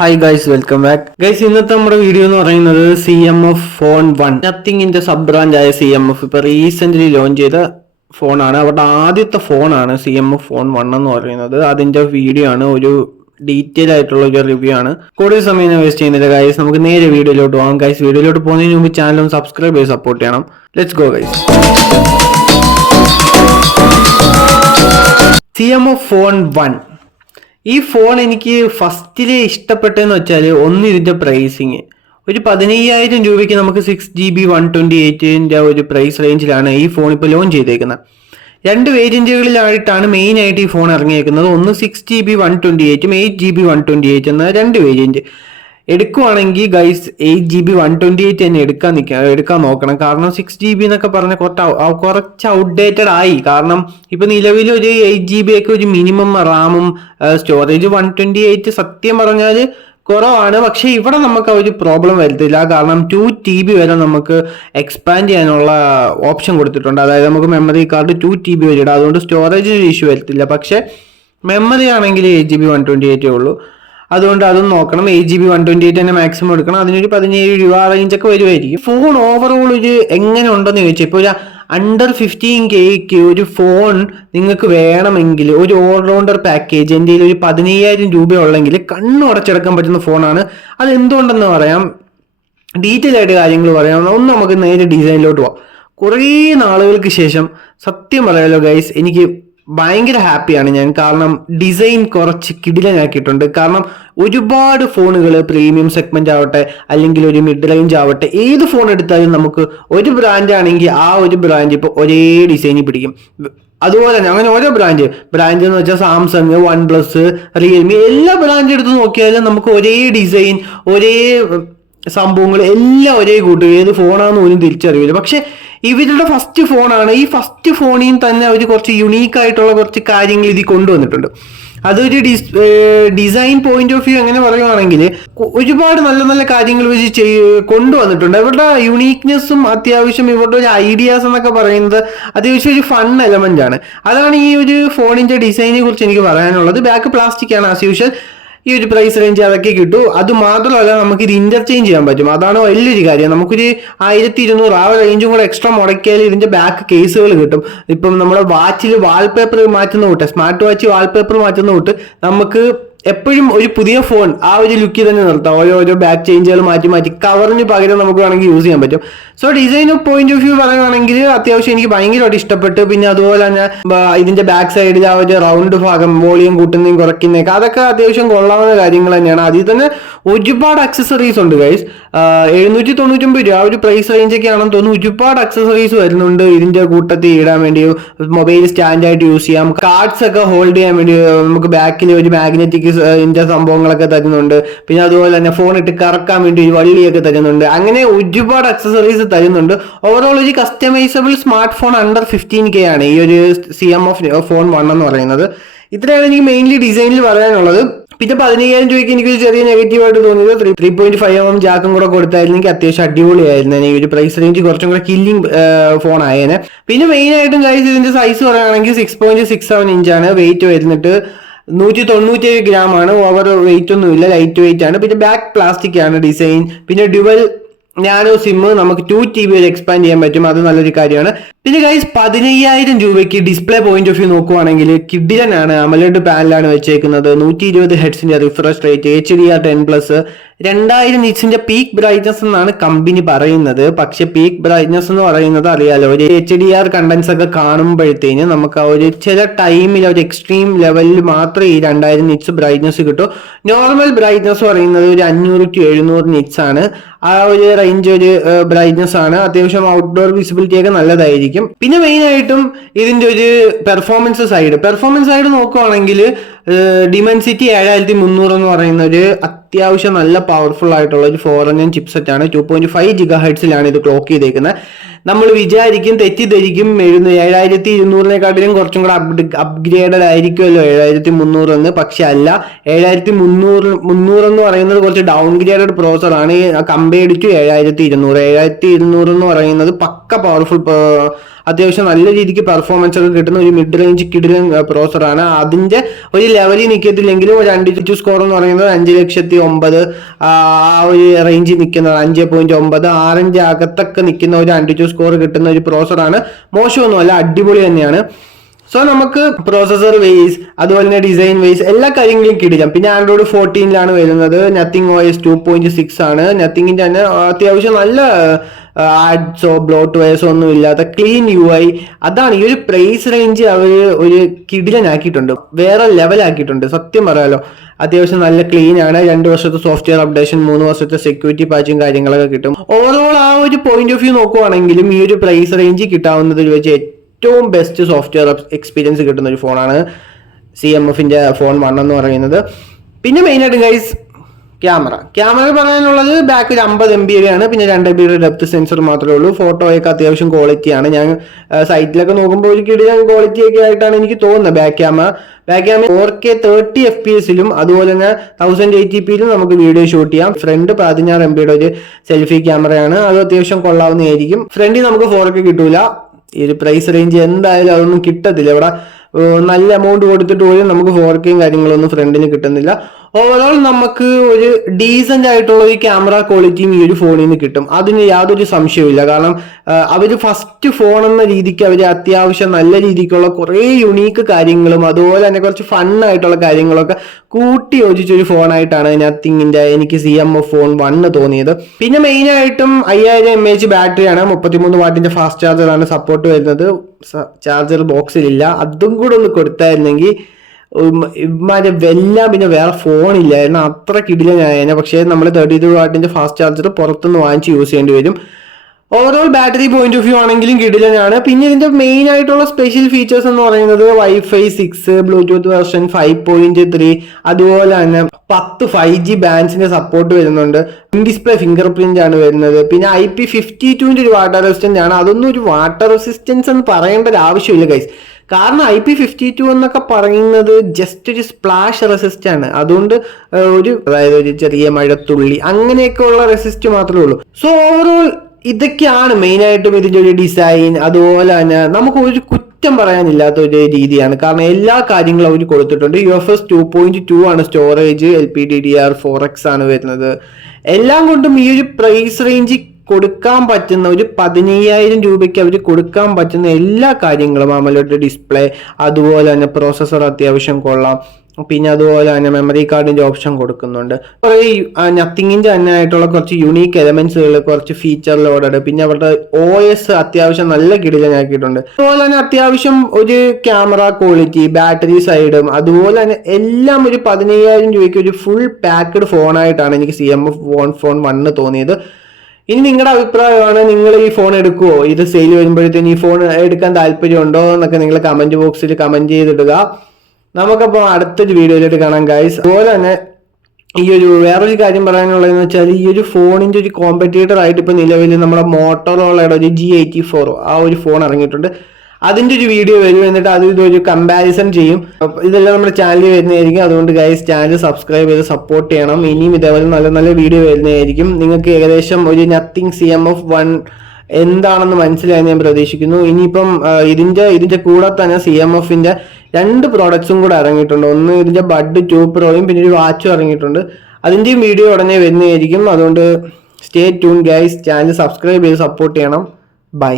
Hi guys, welcome back guys. ഇന്നത്തെ നമ്മുടെ video എന്ന് പറയുന്നത് CMF ഫോൺ 1, നത്തിങ്ങിന്റെ സബ് ബ്രാഞ്ച് ആയ CMF ഇപ്പൊ റീസെന്റ് ലോഞ്ച് ചെയ്ത ഫോണാണ്. അവരുടെ ആദ്യത്തെ ഫോണാണ് CMF ഫോൺ 1 എന്ന് പറയുന്നത്. അതിന്റെ വീഡിയോ ആണ്, ഒരു ഡീറ്റെയിൽ ആയിട്ടുള്ള ഒരു റിവ്യൂ ആണ്. കൂടുതൽ സമയം വേസ്റ്റ് ചെയ്യുന്നില്ല ഗൈസ്, നമുക്ക് നേരെ വീഡിയോയിലോട്ട് പോകാം. ഗൈസ്, വീഡിയോയിലോട്ട് പോകുന്നതിന് മുമ്പ് ചാനൽ ഒന്ന് സബ്സ്ക്രൈബ് ചെയ്ത് സപ്പോർട്ട് ചെയ്യണം. Let's go guys. CMF phone 1, ഈ ഫോൺ എനിക്ക് ഫസ്റ്റില് ഇഷ്ടപ്പെട്ടതെന്ന് വെച്ചാൽ ഒന്ന് ഇതിന്റെ പ്രൈസിങ്. ഒരു 15,000 രൂപയ്ക്ക് നമുക്ക് 6GB 128ന്റെ ഒരു പ്രൈസ് റേഞ്ചിലാണ് ഈ ഫോൺ ഇപ്പോൾ ലോഞ്ച് ചെയ്തേക്കുന്നത്. രണ്ട് വേരിയന്റുകളിലായിട്ടാണ് മെയിൻ ആയിട്ട് ഈ ഫോൺ ഇറങ്ങിയേക്കുന്നത്. ഒന്ന് 6GB 128ഉം 8GB 128 എന്ന രണ്ട് വേരിയന്റ്. എടുക്കുവാണെങ്കിൽ ഗൈസ് 8GB 128 തന്നെ എടുക്കാൻ നോക്കണം. കാരണം 6GB എന്നൊക്കെ പറഞ്ഞ കുറച്ച് ഔട്ട്ഡേറ്റഡ് ആയി. കാരണം ഇപ്പൊ നിലവിൽ ഒരു 8GB ഒക്കെ ഒരു മിനിമം റാമും സ്റ്റോറേജ് 128 സത്യം പറഞ്ഞാൽ കുറവാണ്. പക്ഷെ ഇവിടെ നമുക്ക് ഒരു പ്രോബ്ലം വരത്തില്ല. കാരണം 2TB വരെ നമുക്ക് എക്സ്പാൻഡ് ചെയ്യാനുള്ള ഓപ്ഷൻ കൊടുത്തിട്ടുണ്ട്. അതായത് നമുക്ക് മെമ്മറി കാർഡ് 2TB വരെ ഇടാം. അതുകൊണ്ട് സ്റ്റോറേജ് ഇഷ്യൂ വരത്തില്ല. പക്ഷെ മെമ്മറി ആണെങ്കിൽ 8GB 128 ഉള്ളൂ. അതുകൊണ്ട് അതൊന്നും നോക്കണം. 8GB 128 തന്നെ മാക്സിമം എടുക്കണം. അതിനൊരു 17 രൂപ റേഞ്ചൊക്കെ വരുമായിരിക്കും. ഫോൺ ഓവറോൾ ഒരു എങ്ങനെ ഉണ്ടെന്ന് ചോദിച്ചാൽ, ഇപ്പോൾ ഒരു അണ്ടർ 15K ഒരു ഫോൺ നിങ്ങൾക്ക് വേണമെങ്കിൽ ഒരു ഓൾറൗണ്ടർ പാക്കേജ് എൻ്റെ ഒരു 15,000 രൂപ ഉള്ളെങ്കിൽ കണ്ണുടച്ചെടുക്കാൻ പറ്റുന്ന ഫോണാണ്. അത് എന്തുകൊണ്ടെന്ന് പറയാം, ഡീറ്റെയിൽ ആയിട്ട് കാര്യങ്ങൾ പറയാം. ഒന്ന് നമുക്ക് നേരെ ഡിസൈനിലോട്ട് പോവാം. കുറേ നാളുകൾക്ക് ശേഷം സത്യം പറയാലോ ഗൈസ്, എനിക്ക് ഭയങ്കര ഹാപ്പിയാണ് ഞാൻ. കാരണം ഡിസൈൻ കുറച്ച് കിടിലനാക്കിയിട്ടുണ്ട്. കാരണം ഒരുപാട് ഫോണുകൾ പ്രീമിയം സെഗ്മെന്റ് ആവട്ടെ അല്ലെങ്കിൽ ഒരു മിഡ് റേഞ്ച് ആവട്ടെ, ഏത് ഫോൺ എടുത്താലും നമുക്ക് ഒരു ബ്രാൻഡ് ആണെങ്കിൽ ആ ഒരു ബ്രാൻഡ് ഇപ്പോൾ ഒരേ ഡിസൈനിൽ പിടിക്കും. അതുപോലെ തന്നെ അങ്ങനെ ഓരോ ബ്രാൻഡ് എന്ന് വെച്ചാൽ സാംസങ്, OnePlus, റിയൽമി, എല്ലാ ബ്രാൻഡ് എടുത്ത് നോക്കിയാലും നമുക്ക് ഒരേ ഡിസൈൻ, ഒരേ സംഭവങ്ങൾ എല്ലാം ഒരേ കൂട്ടും. ഏത് ഫോണാണെന്ന് പോലും തിരിച്ചറിയില്ല. പക്ഷെ ഇവരുടെ ഫസ്റ്റ് ഫോണാണ്. ഈ ഫസ്റ്റ് ഫോണിൽ തന്നെ അവർ കുറച്ച് യുണീക്ക് ആയിട്ടുള്ള കുറച്ച് കാര്യങ്ങൾ ഇതിൽ കൊണ്ടുവന്നിട്ടുണ്ട്. അതൊരു ഡിസൈൻ പോയിന്റ് ഓഫ് വ്യൂ എങ്ങനെ പറയുവാണെങ്കിൽ ഒരുപാട് നല്ല നല്ല കാര്യങ്ങൾ വെച്ച് കൊണ്ടുവന്നിട്ടുണ്ട്. ഇവരുടെ യുണീക്നെസ്സും അത്യാവശ്യം ഇവരുടെ ഒരു ഐഡിയാസ് എന്നൊക്കെ പറയുന്നത് അത്യാവശ്യം ഒരു ഫൺ എലമെന്റ് ആണ്. അതാണ് ഈ ഒരു ഫോണിന്റെ ഡിസൈനെ കുറിച്ച് എനിക്ക് പറയാനുള്ളത്. ബാക്ക് പ്ലാസ്റ്റിക് ആണ് ആസ് യൂഷ്വൽ. ഈ ഒരു പ്രൈസ് റേഞ്ച് അതൊക്കെ കിട്ടും. അത് മാത്രമല്ല നമുക്ക് ഇത് ഇന്റർചേഞ്ച് ചെയ്യാൻ പറ്റും. അതാണ് വലിയൊരു കാര്യം. നമുക്കൊരു 1200 ആ റേഞ്ചും കൂടെ എക്സ്ട്രാ മുടക്കിയാൽ ഇതിന്റെ ബാക്ക് കേസുകൾ കിട്ടും. ഇപ്പം നമ്മുടെ വാച്ചിൽ വാൾപേപ്പർ മാറ്റുന്ന കൂട്ട്, സ്മാർട്ട് വാച്ച് വാൾപേപ്പർ മാറ്റുന്ന കൂട്ട് നമുക്ക് എപ്പോഴും ഒരു പുതിയ ഫോൺ ആ ഒരു ലുക്കിൽ തന്നെ നിർത്താം. ഓരോ ബാക്ക് ചേഞ്ചുകൾ മാറ്റി കവറിന് പകരം നമുക്ക് വേണമെങ്കിൽ യൂസ് ചെയ്യാൻ പറ്റും. So design point of view പറയുകയാണെങ്കിൽ അത്യാവശ്യം എനിക്ക് ഭയങ്കരമായിട്ട് ഇഷ്ടപ്പെട്ടു. പിന്നെ അതുപോലെ തന്നെ ഇതിന്റെ ബാക്ക് സൈഡിൽ ആ ഒരു റൗണ്ട് ഭാഗം വോളിയം കൂട്ടുന്നതും കുറയ്ക്കുന്നതൊക്കെ അതൊക്കെ അത്യാവശ്യം കൊള്ളാവുന്ന കാര്യങ്ങൾ തന്നെയാണ്. അതിൽ തന്നെ ഒരുപാട് അക്സസറീസ് ഉണ്ട് ഗൈസ്. 799 രൂപ ആ ഒരു പ്രൈസ് റേഞ്ചൊക്കെ ആണെന്ന് തോന്നുന്നു. ഒരുപാട് അക്സസറീസ് വരുന്നുണ്ട് ഇതിന്റെ കൂട്ടത്തിൽ ഇടാൻ വേണ്ടി. മൊബൈൽ സ്റ്റാൻഡായിട്ട് യൂസ് ചെയ്യാം. കാർഡ്സ് ഒക്കെ ഹോൾഡ് ചെയ്യാൻ വേണ്ടി നമുക്ക് ബാക്കിൽ ഒരു മാഗ്നറ്റിക് സംഭവങ്ങളൊക്കെ തരുന്നുണ്ട്. പിന്നെ അതുപോലെ തന്നെ ഫോൺ ഇട്ട് കറക്കാൻ വേണ്ടി ഒരു വള്ളിയൊക്കെ തരുന്നുണ്ട്. അങ്ങനെ ഒരുപാട് അക്സസറീസ് തരുന്നുണ്ട്. ഓവറോൾ ഒരു customisable smart phone under 15K ആണ് ഈ ഒരു CMF ഫോൺ 1 എന്ന് പറയുന്നത്. ഇത്രയാണ് എനിക്ക് മെയിൻലി ഡിസൈനിൽ പറയാനുള്ളത്. പിന്നെ 15,000 രൂപയ്ക്ക് എനിക്കൊരു ചെറിയ നെഗറ്റീവായിട്ട് തോന്നിയത് 3.5mm ജാക്കും കൂടെ കൊടുത്തായിരുന്നെങ്കിൽ അത്യാവശ്യം അടിപൊളിയായിരുന്നു. ഈ ഒരു പ്രൈസ് റേഞ്ച് കുറച്ചും കൂടെ കില്ലിംഗ് ഫോൺ ആയേനെ. പിന്നെ മെയിൻ ആയിട്ടും ഗൈസ് ഇതിന്റെ സൈസ് പറയുകയാണെങ്കിൽ 6.67 ഇഞ്ചാണ്. വെയിറ്റ് വരുന്നിട്ട് 197 ഗ്രാം ആണ്. ഓവർ വെയിറ്റ് ഒന്നുമില്ല, ലൈറ്റ് വെയിറ്റ് ആണ്. പിന്നെ ബാക്ക് പ്ലാസ്റ്റിക് ആണ് ഡിസൈൻ. പിന്നെ ഡ്യുവൽ നാനോ സിം, നമുക്ക് 2TB വരെ എക്സ്പാൻഡ് ചെയ്യാൻ പറ്റും. അത് നല്ലൊരു കാര്യമാണ്. പിന്നെ ഗൈസ് 15,000 രൂപയ്ക്ക് ഡിസ്പ്ലേ പോയിന്റ് ഓഫ് വ്യൂ നോക്കുവാണെങ്കിൽ കിഡിലനാണ്. അമോലെഡ് പാനലാണ് വെച്ചേക്കുന്നത്. 120 ഹെർട്സിന്റെ റിഫ്രഷ് റേറ്റ്, HDR10+, 2000 നിറ്റ്സിന്റെ പീക്ക് ബ്രൈറ്റ്നസ് എന്നാണ് കമ്പനി പറയുന്നത്. പക്ഷെ പീക്ക് ബ്രൈറ്റ്നസ് എന്ന് പറയുന്നത് അറിയാലോ, ഒരു HDR കണ്ടൻസ് ഒക്കെ കാണുമ്പോഴത്തേന് നമുക്ക് ആ ഒരു ചില ടൈമിൽ ഒരു എക്സ്ട്രീം ലെവലിൽ മാത്രമേ ഈ 2000 നിറ്റ്സ് ബ്രൈറ്റ്നസ് കിട്ടൂ. നോർമൽ ബ്രൈറ്റ്നസ് പറയുന്നത് ഒരു 500 to 700 നിറ്റ്സ് ആണ്. ആ ഒരു റേഞ്ച് ഒരു ബ്രൈറ്റ്നസ് ആണ്. അത്യാവശ്യം ഔട്ട്ഡോർ വിസിബിലിറ്റി ഒക്കെ നല്ലതായിരിക്കും. പിന്നെ മെയിൻ ആയിട്ടും ഇതിന്റെ ഒരു പെർഫോമൻസ് സൈഡ് നോക്കുവാണെങ്കിൽ ഡിമെൻസിറ്റി 7300 എന്ന് പറയുന്ന ഒരു അത്യാവശ്യം നല്ല പവർഫുൾ ആയിട്ടുള്ള ഒരു 4nm ചിപ്സെറ്റ് ആണ്. 2.5 GHz ഇത് ക്ലോക്ക് ചെയ്തേക്കുന്നത്. നമ്മൾ വിചാരിക്കും, തെറ്റിദ്ധരിക്കും 7200-നെക്കാട്ടിലും കുറച്ചും കൂടെ അപ്ഗ്രേഡഡ് ആയിരിക്കുമല്ലോ 7300 എന്ന്. പക്ഷെ അല്ല, 7300 എന്ന് പറയുന്നത് കുറച്ച് ഡൗൺ ഗ്രേഡഡ് പ്രോസർ ആണ് കമ്പയർഡ് ടു 7200. 7200 എന്ന് പറയുന്നത് പക്ക പക്ക പവർഫുൾ, അത്യാവശ്യം നല്ല രീതിക്ക് പെർഫോമൻസ് ഒക്കെ കിട്ടുന്ന ഒരു മിഡ് റേഞ്ച് കിഡിലൻ പ്രോസറാണ്. അതിന്റെ ഒരു ലെവലിൽ നിൽക്കത്തില്ലെങ്കിലും ഒരു ആന്റിറ്റ്യൂഡ് സ്കോർ എന്ന് പറയുന്നത് 5,09,000 ആ ഒരു റേഞ്ചിൽ നിൽക്കുന്നത്, 5.9 6 അകത്തൊക്കെ നിൽക്കുന്ന ഒരു ആന്റിറ്റ്യൂഡ് സ്കോർ കിട്ടുന്ന ഒരു പ്രോസറാണ്. മോശമൊന്നുമല്ല, അടിപൊളി തന്നെയാണ്. സോ നമുക്ക് പ്രോസസർ വൈസ് അതുപോലെ തന്നെ ഡിസൈൻ വൈസ് എല്ലാ കാര്യങ്ങളും കിടിലം. പിന്നെ ആൻഡ്രോയിഡ് 14 വരുന്നത്. നത്തിങ് OS 2.6 ആണ്. നത്തിങ്ങിന്റെ തന്നെ അത്യാവശ്യം നല്ല ആഡ്സോ ബ്ലോട്ട്വെയർസോ ഒന്നും ഇല്ലാത്ത ക്ലീൻ UI. അതാണ് ഈ ഒരു പ്രൈസ് റേഞ്ച് അവർ ഒരു കിടിലനാക്കിയിട്ടുണ്ട്, വേറെ ലെവലാക്കിയിട്ടുണ്ട്. സത്യം പറയാലോ, അത്യാവശ്യം നല്ല ക്ലീൻ ആണ്. 2 വർഷത്തെ സോഫ്റ്റ്വെയർ അപ്ഡേഷൻ, 3 വർഷത്തെ സെക്യൂരിറ്റി പാച്ചും കാര്യങ്ങളൊക്കെ കിട്ടും. ഓവറോൾ ആ ഒരു പോയിന്റ് ഓഫ് വ്യൂ നോക്കുവാണെങ്കിലും ഈ ഒരു പ്രൈസ് റേഞ്ച് കിട്ടാവുന്നതിൽ വെച്ച് ഏറ്റവും ബെസ്റ്റ് സോഫ്റ്റ്വെയർ എക്സ്പീരിയൻസ് കിട്ടുന്ന ഒരു ഫോണാണ് CMFന്റെ ഫോൺ 1 എന്ന് പറയുന്നത്. പിന്നെ മെയിനായിട്ട് ഗൈസ് ക്യാമറ പറയാനുള്ളത് ബാക്ക് ഒരു 50 MB ആണ്. പിന്നെ 2 MB ഡെപ്ത് സെൻസർ മാത്രമേ ഉള്ളൂ. ഫോട്ടോയൊക്കെ അത്യാവശ്യം ക്വാളിറ്റിയാണ്. ഞാൻ സൈറ്റിലൊക്കെ നോക്കുമ്പോൾ ഒരു കിടിലൻ ക്വാളിറ്റി ഒക്കെ ആയിട്ടാണ് എനിക്ക് തോന്നുന്നത്. ബാക്ക് ക്യാമറ 4K 30 FPS അതുപോലെ തന്നെ 1080p നമുക്ക് വീഡിയോ ഷൂട്ട് ചെയ്യാം. ഫ്രണ്ട് 16 MB ഒരു സെൽഫി ക്യാമറയാണ്, അത് അത്യാവശ്യം കൊള്ളാവുന്നതായിരിക്കും. ഫ്രണ്ടിൽ നമുക്ക് 4K കിട്ടൂല. ഈ ഒരു പ്രൈസ് റേഞ്ച് എന്തായാലും അതൊന്നും കിട്ടത്തില്ല. ഇവിടെ നല്ല എമൗണ്ട് കൊടുത്തിട്ട് പോലും നമുക്ക് 4K കാര്യങ്ങളൊന്നും ഫ്രണ്ടിന് കിട്ടുന്നില്ല. ഓവറോൾ നമുക്ക് ഒരു ഡീസന്റ് ആയിട്ടുള്ള ഒരു ക്യാമറ ക്വാളിറ്റിയും ഈ ഒരു ഫോണിൽ നിന്ന് കിട്ടും, അതിന് യാതൊരു സംശയവുമില്ല. കാരണം അവർ ഫസ്റ്റ് ഫോൺ എന്ന രീതിക്ക് അവർ അത്യാവശ്യം നല്ല രീതിക്കുള്ള കുറേ യുണീക്ക് കാര്യങ്ങളും അതുപോലെ തന്നെ കുറച്ച് ഫണ്ണായിട്ടുള്ള കാര്യങ്ങളൊക്കെ കൂട്ടി യോജിച്ചൊരു ഫോണായിട്ടാണ് നത്തിങ്ങിന്റെ എനിക്ക് CMF ഫോൺ 1 തോന്നിയത്. പിന്നെ മെയിനായിട്ടും 5000 mAh ബാറ്ററിയാണ്, 33 വാട്ടിന്റെ ഫാസ്റ്റ് ചാർജറാണ് സപ്പോർട്ട് വരുന്നത്. ചാർജർ ബോക്സിലില്ല, അതും കൂടെ ഒന്ന് കൊടുത്തായിരുന്നെങ്കിൽ ഇവന്മാരെ വെല്ലാം പിന്നെ വേറെ ഫോണില്ലായിരുന്നു, അത്ര കിടിലനായേനെ. പക്ഷേ നമ്മൾ 32 വാട്ടിന്റെ ഫാസ്റ്റ് ചാർജർ പുറത്തുനിന്ന് വാങ്ങിച്ച് യൂസ് ചെയ്യേണ്ടി വരും. Overall battery point of view ആണെങ്കിലും കിടിലനാണ്. പിന്നെ ഇതിന്റെ മെയിൻ ആയിട്ടുള്ള സ്പെഷ്യൽ ഫീച്ചേഴ്സ് എന്ന് പറയുന്നത് Wi-Fi 6, ബ്ലൂടൂത്ത് വെർഷൻ 5.3, അതുപോലെ തന്നെ 10 5G ബാൻഡ്സിന്റെ സപ്പോർട്ട് വരുന്നുണ്ട്. ഡിസ്പ്ലേ ഫിംഗർ പ്രിന്റ് ആണ് വരുന്നത്. പിന്നെ IP52 ഒരു വാട്ടർ റെസിസ്റ്റന്റ് ആണ്. അതൊന്നും ഒരു വാട്ടർ റെസിസ്റ്റൻസ് എന്ന് പറയേണ്ട ഒരു ആവശ്യമില്ല ഗൈസ്, കാരണം IP52 എന്നൊക്കെ പറയുന്നത് ജസ്റ്റ് ഒരു സ്പ്ലാഷ് റെസിസ്റ്റ് ആണ്. അതുകൊണ്ട് അതായത് ഒരു ചെറിയ മഴത്തുള്ളി അങ്ങനെയൊക്കെ ഉള്ള റെസിസ്റ്റ് മാത്രമേ ഉള്ളൂ. സോ ഓവറോൾ ഇതൊക്കെയാണ് മെയിനായിട്ടും ഇതിന്റെ ഒരു ഡിസൈൻ. അതുപോലെ തന്നെ നമുക്ക് ഒരു കുറ്റം പറയാനില്ലാത്ത ഒരു രീതിയാണ്, കാരണം എല്ലാ കാര്യങ്ങളും അവർ കൊടുത്തിട്ടുണ്ട്. UFS 2.2 ആണ് സ്റ്റോറേജ്, LPDDR4X ആണ് വരുന്നത്. എല്ലാം കൊണ്ടും ഈ ഒരു പ്രൈസ് റേഞ്ച് കൊടുക്കാൻ പറ്റുന്ന ഒരു 15,000 രൂപയ്ക്ക് അവർ കൊടുക്കാൻ പറ്റുന്ന എല്ലാ കാര്യങ്ങളും, AMOLED ഡിസ്പ്ലേ, അതുപോലെ തന്നെ പ്രോസസ്സർ അത്യാവശ്യം കൊള്ളാം. പിന്നെ അതുപോലെ തന്നെ മെമ്മറി കാർഡിന്റെ ഓപ്ഷൻ കൊടുക്കുന്നുണ്ട്. കുറേ നത്തിങ്ങിന്റെ തന്നെ ആയിട്ടുള്ള കുറച്ച് യുണീക്ക് എലമെന്റ്സുകൾ, കുറച്ച് ഫീച്ചർ ലോഡഡ്. പിന്നെ അവരുടെ OS അത്യാവശ്യം നല്ല കിടിലനാക്കിയിട്ടുണ്ട്. അതുപോലെ തന്നെ അത്യാവശ്യം ഒരു ക്യാമറ ക്വാളിറ്റി, ബാറ്ററി സൈഡും അതുപോലെ തന്നെ എല്ലാം ഒരു 15,000 രൂപയ്ക്ക് ഒരു ഫുൾ പാക്ക്ഡ് ഫോണായിട്ടാണ് എനിക്ക് CMF ഫോൺ 1 തോന്നിയത്. ഇനി നിങ്ങളുടെ അഭിപ്രായമാണ്, നിങ്ങൾ ഈ ഫോൺ എടുക്കുവോ? ഇത് സെയിൽ വരുമ്പോഴത്തേന് ഈ ഫോൺ എടുക്കാൻ താല്പര്യമുണ്ടോ എന്നൊക്കെ നിങ്ങൾ കമന്റ് ബോക്സിൽ കമന്റ് ചെയ്തിടുക. നമുക്കപ്പോൾ അടുത്തൊരു വീഡിയോയിലോട്ട് കാണാം ഗൈസ്. അതുപോലെ തന്നെ ഈ ഒരു വേറൊരു കാര്യം പറയാനുള്ളതെന്ന് വെച്ചാൽ, ഈ ഒരു ഫോണിന്റെ ഒരു കോമ്പറ്റീറ്റർ ആയിട്ട് ഇപ്പൊ നിലവിൽ നമ്മുടെ മോട്ടോറോളയുടെ ഒരു G84 ആ ഒരു ഫോൺ ഇറങ്ങിയിട്ടുണ്ട്. അതിന്റെ ഒരു വീഡിയോ വരും, എന്നിട്ട് അത് ഇതൊരു കമ്പാരിസൺ ചെയ്യും. ഇതെല്ലാം നമ്മുടെ ചാനലിൽ വരുന്നതായിരിക്കും. അതുകൊണ്ട് ഗൈസ് ചാനൽ സബ്സ്ക്രൈബ് ചെയ്ത് സപ്പോർട്ട് ചെയ്യണം. ഇനിയും ഇതേപോലെ നല്ല നല്ല വീഡിയോ വരുന്നതായിരിക്കും. നിങ്ങൾക്ക് ഏകദേശം ഒരു നത്തിങ് CMF 1 എന്താണെന്ന് മനസ്സിലായെന്ന് ഞാൻ പ്രതീക്ഷിക്കുന്നു. ഇനിയിപ്പം ഇതിന്റെ കൂടെ തന്നെ CMFന്റെ 2 പ്രോഡക്ട്സും കൂടെ ഇറങ്ങിയിട്ടുണ്ട്. ഒന്ന് ഇതിന്റെ ബഡ് 2 പ്രോയും പിന്നെ ഒരു വാച്ചും ഇറങ്ങിയിട്ടുണ്ട്. അതിന്റെയും വീഡിയോ ഉടനെ വരുന്നതായിരിക്കും. അതുകൊണ്ട് stay tune guys, channel subscribe ചെയ്ത് സപ്പോർട്ട് ചെയ്യണം. ബൈ.